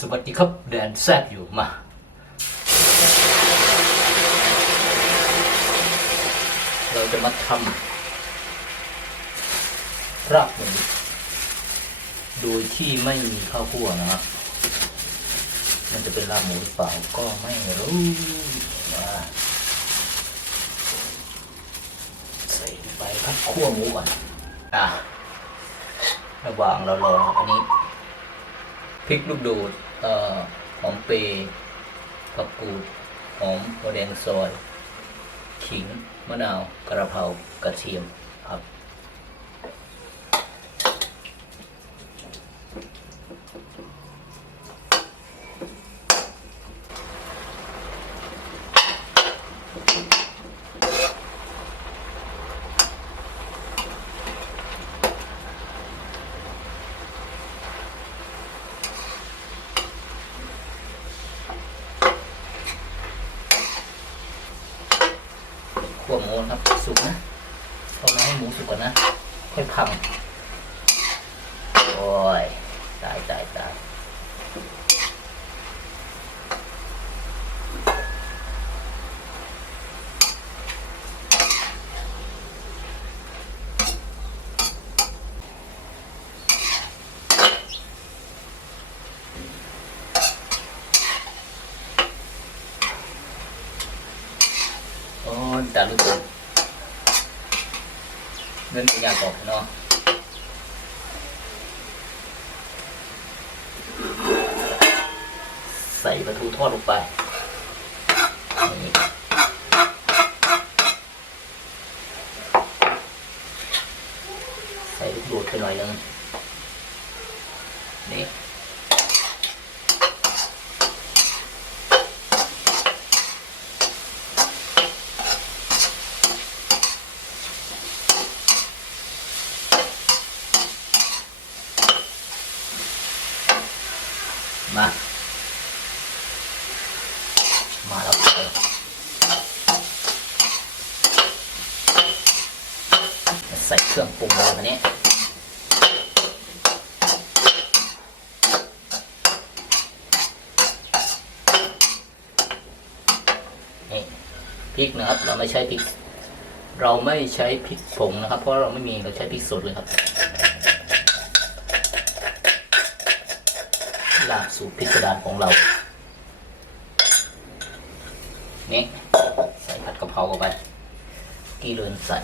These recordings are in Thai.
สวัสดีครับแดนแซดอยู่มา เราจะมาทำราบหมูโดยที่ไม่มีข้าวคั่วนะครับ มันจะเป็นลาบหมูหรือเปล่าก็ไม่รู้มาใส่ไปครับคั่วหมูก่อนอะระหว่างเรารออันนี้ พริกลูกดูดออหอมเปรย์ผักกูดหอมหัวแดงซอย ขิง มะนาว กระเพรากระเทียมครับ วหมูนครับสุกนะต้องรอให้หมูสุกก่อนนะค่อยพังโอ้ยตายตายตาย โอ้ยตาลุกเลยเงินเป็นยากบอกเนาะใส่ปลาทูทอดลงไปใส่ลูกโดดไปหน่อยนึงนี่ มา มาแล้วเลยใส่เครื่องปรุงเลยวันนี้นี่พริกนะครับ เราไม่ใช้พริก เราไม่ใช้พริกผงนะครับ เพราะเราไม่มีเราใช้พริกสดเลยครับ ลาบสูตรพิสดารของเรา นี่ใส่ผัดกะเพราเข้าไป กี่เรือนใส่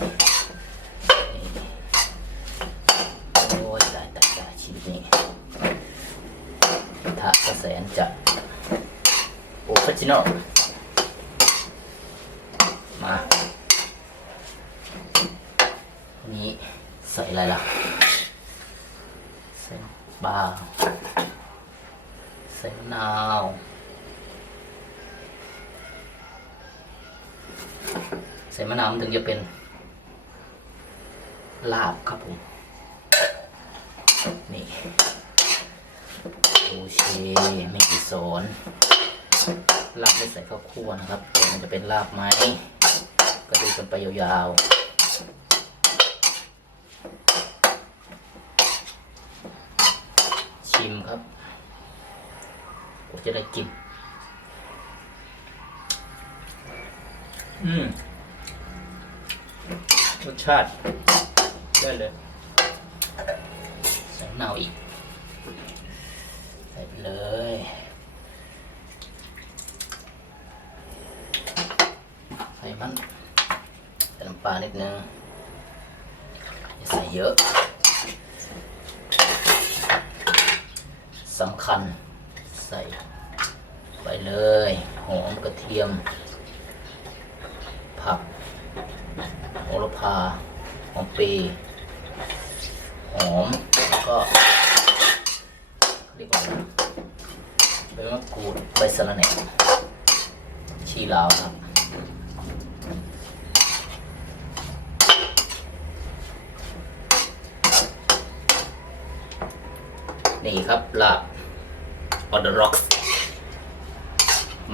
โอ้ยตายตายตายชีวิตนี้ถ้ากระแสนจัดโอคาจิโนมานนี้ใส่อะไรล่ะ ใส่บา ใส่มะนาวใส่มะนาวมันถึงจะเป็น ลาบครับผม นี่โอเคไม่กี่สอนลาบไม่ใส่ข้าวคั่วนะครับมันจะเป็นลาบไหมก็ดูกันไปยาวๆ ชิมครับ ผมจะได้กิน อืมรสชาติ ได้เลย ใส่มะนาอีก ใส่ไปเลยใส่มันใส่น้ำปลานิดนึงอย่าใส่เยอะสำคัญ ใส่ไปเลยหอมกระเทียม ผักโหระพาหอมปีหอมก็เรียกว่าอะไรนะใบมะกรูดใบสะระแหน่ชีลาวครับนี่ครับลาบ ออเดอร์ร็อก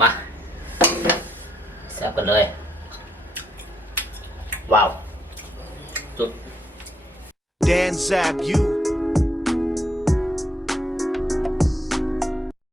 มาแซ่บกันเลย ว้าวจุด Dan Zap, you